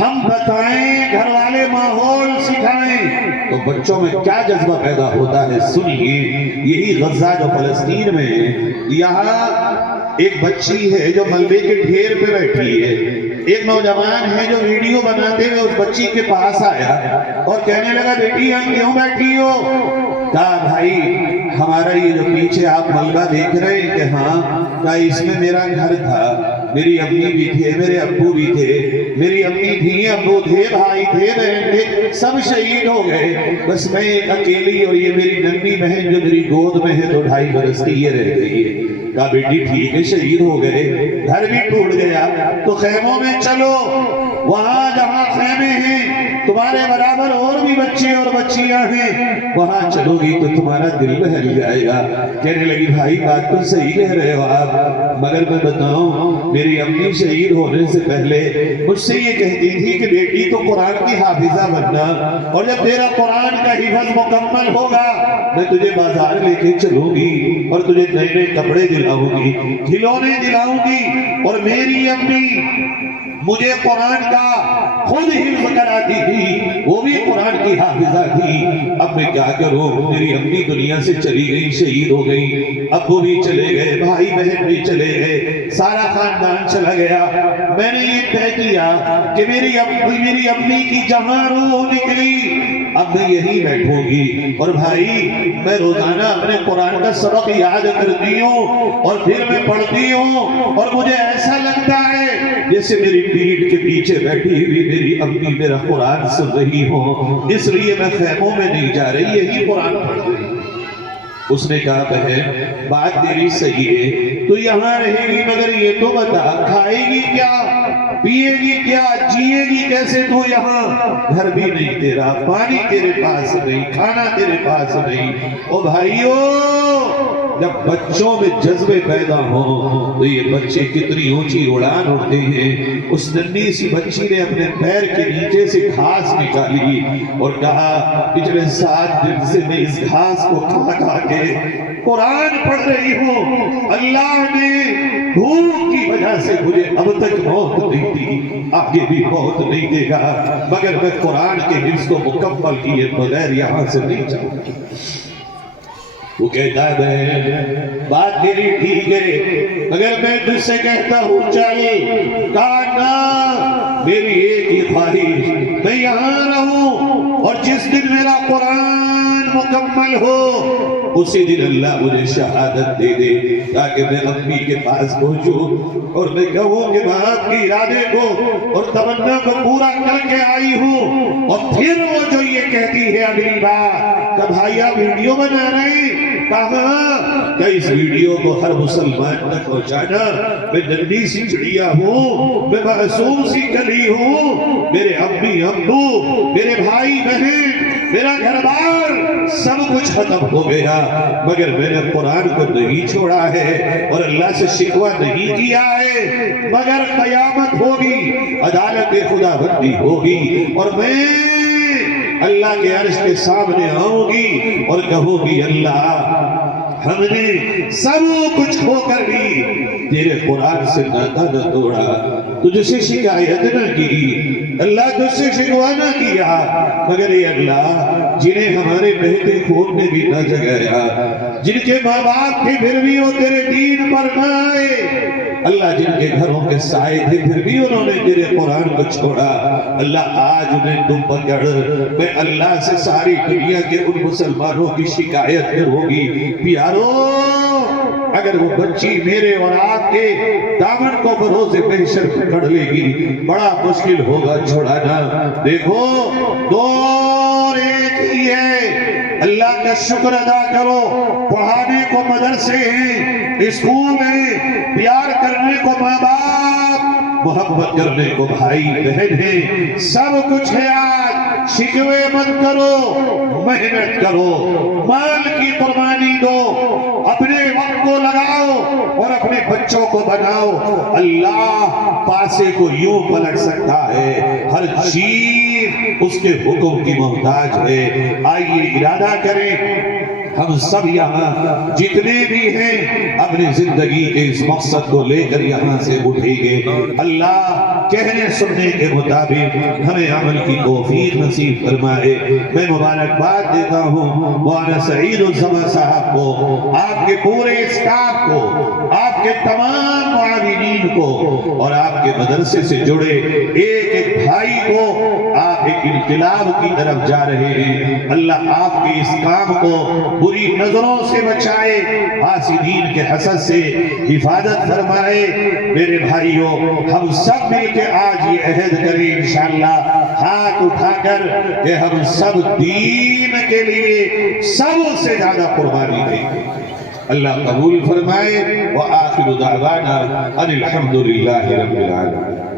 ہم بتائیں، گھر والے ماحول سکھائیں تو بچوں میں کیا جذبہ پیدا ہوتا ہے سنیے۔ یہی غزہ جو فلسطین میں ہے، یہاں ایک بچی ہے جو ملبے کے ڈھیر پہ بیٹھی ہے، ایک نوجوان ہے جو ویڈیو بناتے ہوئے اس بچی کے پاس آیا اور کہنے لگا بیٹی ہم کیوں بیٹھی ہو؟ کہا بھائی ہمارا یہ جو پیچھے آپ ملبہ دیکھ رہے ہیں کہ ہاں، کہا اس میں میرا گھر تھا، میری امی بھی تھے، میرے ابو بھی تھے، میری امی تھی، ابو تھے، بھائی تھے، بہن تھے، سب شہید ہو گئے، بس میں ایک اکیلی اور یہ میری ننھی بہن جو میری گود میں ہے 2-2.5 برس کی یہ رہ گئی ہے۔ کہا بیٹی ٹھیک ہے شہید ہو گئے، گھر بھی ٹوٹ گیا تو خیموں میں چلو، وہاں جہاں خیمے ہیں تمہارے برابر اور بھی بچے اور بچیاں ہیں، وہاں چلو گی تو تمہارا دل بہل جائے گا۔ کہنے لگی بھائی بات تو صحیح کہہ رہے ہو آپ، مگر میں بتاؤں میری امی شہید ہونے سے پہلے مجھ سے یہ کہتی تھی کہ بیٹی تو قرآن کی حافظہ بننا، اور جب تیرا قرآن کا حفظ مکمل ہوگا میں تجھے بازار لے کے چلوں گی اور تجھے نئے نئے کپڑے دلاؤں گی، کھلونے دلاؤں گی۔ اور میری امی مجھے قرآن کا خود حفظ کراتی تھی، وہ بھی قرآن کی حافظہ تھی۔ اب میں کیا کروں، میری امی دنیا سے چلی گئی، شہید ہو گئی، ابو بھی چلے گئے، بھائی بہن بھی چلے گئے، سارا خاندان چلا گیا۔ میں نے یہ طے کیا کہ میری امی کی جہاں روح نکلی اب میں یہی بیٹھوں گی، اور بھائی میں روزانہ اپنے قرآن کا سبق یاد کرتی ہوں اور پھر میں پڑھتی ہوں اور مجھے ایسا لگتا ہے جیسے میری پیٹھ کے پیچھے بیٹھی ہوئی میری امی میرا قرآن سن رہی ہو، اس لیے میں خیموں میں نہیں جا رہی، یہی قرآن پڑھ رہی۔ اس نے کہا بہن بات تیری صحیح ہے، تو یہاں رہے گی مگر یہ تو بتا کھائے گی کیا، پیے گی کیا، جیے گی کیسے؟ تو یہاں گھر بھی نہیں تیرا، پانی تیرے پاس نہیں، کھانا تیرے پاس نہیں۔ او بھائیو جب بچوں میں جذبے پیدا ہوں تو یہ بچے کتنی اونچی اڑان اڑتے ہیں۔ اس ننھی سی بچی نے اپنے پیر کے نیچے سے گھاس نکالی اور کہا پچھلے 7 دن سے میں اس گھاس کو کھا کھا کے قرآن پڑھ رہی ہوں، اللہ نے بھوک کی وجہ سے مجھے اب تک موت نہیں دی، آگے بھی موت نہیں دے گا، مگر میں قرآن کے حفظ کو مکمل کیے بغیر یہاں سے نہیں جاؤں گا۔ وہ کہتا ہے بہن بات میری ٹھیک ہے، اگر میں تجھ سے کہتا ہوں چل، کہا نا میری ایک ہی خواہش میں یہاں رہوں اور جس دن میرا قرآن مکمل ہو اسی دن اللہ مجھے شہادت دے دے تاکہ میں امی کے پاس پہنچوں اور میں کہوں کہ میں آپ کی ارادے کو اور تمنا کو پورا کر کے آئی ہوں۔ اور پھر وہ جو یہ کہتی ہے اگلی بار کہ بھائی آپ ویڈیو بنا رہے ہیں، کہاں کہ اس ویڈیو کو ہر مسلمان تک پہنچانا، میں ننھی سی چڑیا ہوں، میں معصوم سی کلی ہوں، میرے امی ابو، میرے بھائی بہن، میرا گھر بار سب کچھ ختم ہو گیا مگر میں نے قرآن کو نہیں چھوڑا ہے اور اللہ سے شکوہ نہیں کیا ہے، مگر قیامت ہوگی، عدالت خدا بندی ہوگی اور میں اللہ کے عرش کے سامنے آؤں گی اور کہوں گی اللہ ہم نے سب کچھ کھو کر بھی تیرے قرآن سے ناتا نہ توڑا، تجھ سے شکایت نہ کی، اللہ تجھ سے شکوہ نہ کیا، مگر اے اللہ جنہیں ہمارے بہتے خون نے بھی نہ جگایا، جن کے ماں باپ تھے پھر بھی وہ تیرے دین پر نہ آئے، اللہ جن کے گھروں کے سائے تھے پھر بھی انہوں نے تیرے قرآن کو چھوڑا، اللہ آج انہیں تم پکڑ، میں اللہ سے ساری دنیا کے ان مسلمانوں کی شکایت کروں گی۔ پیارو اگر وہ بچی میرے اور آپ کے دامن کو بروز محشر پکڑ لے گی بڑا مشکل ہوگا چھوڑانا۔ دیکھو دور ایک ہی ہے، اللہ کا شکر ادا کرو، پڑھانے کو مدرسے ہیں، اسکول ہیں، پیار کرنے کو ماں باپ، محبت کرنے کو بھائی بہن ہیں، سب کچھ ہے آج، شکوے مت کرو، محنت کرو، مال کی قربانی دو، اپنے وقت کو لگاؤ اور اپنے بچوں کو بناؤ، اللہ پاسے کو یوں پلٹ سکتا ہے، ہر چیز اس کے حکم کی محتاج ہے۔ آئیے ارادہ کریں ہم سب یہاں جتنے بھی ہیں اپنی زندگی کے اس مقصد کو لے کر یہاں سے اٹھیں گے. اللہ کہنے سننے کے مطابق ہمیں عمل کی توفیق نصیب فرمائے. میں مبارکباد دیتا ہوں مولانا سعید الزماں صاحب کو، آپ کے پورے اسٹاف کو، آپ کے تمام معاونین کو، اور آپ کے مدرسے سے جڑے ایک ایک بھائی کو. آپ ایک انقلاب کی طرف جا رہے ہیں. اللہ آپ کے اس کام کو بری نظروں سے بچائے، حاسدین کے حسد سے حفاظت فرمائے. میرے بھائیوں، ہم سب مل کے آج یہ عہد کریں انشاءاللہ ہاتھ اٹھا کر کہ ہم سب دین کے لیے سب سے زیادہ قربانی دیں گے. اللہ قبول فرمائے. وآخر دعوانا ان الحمدللہ رب العالمین.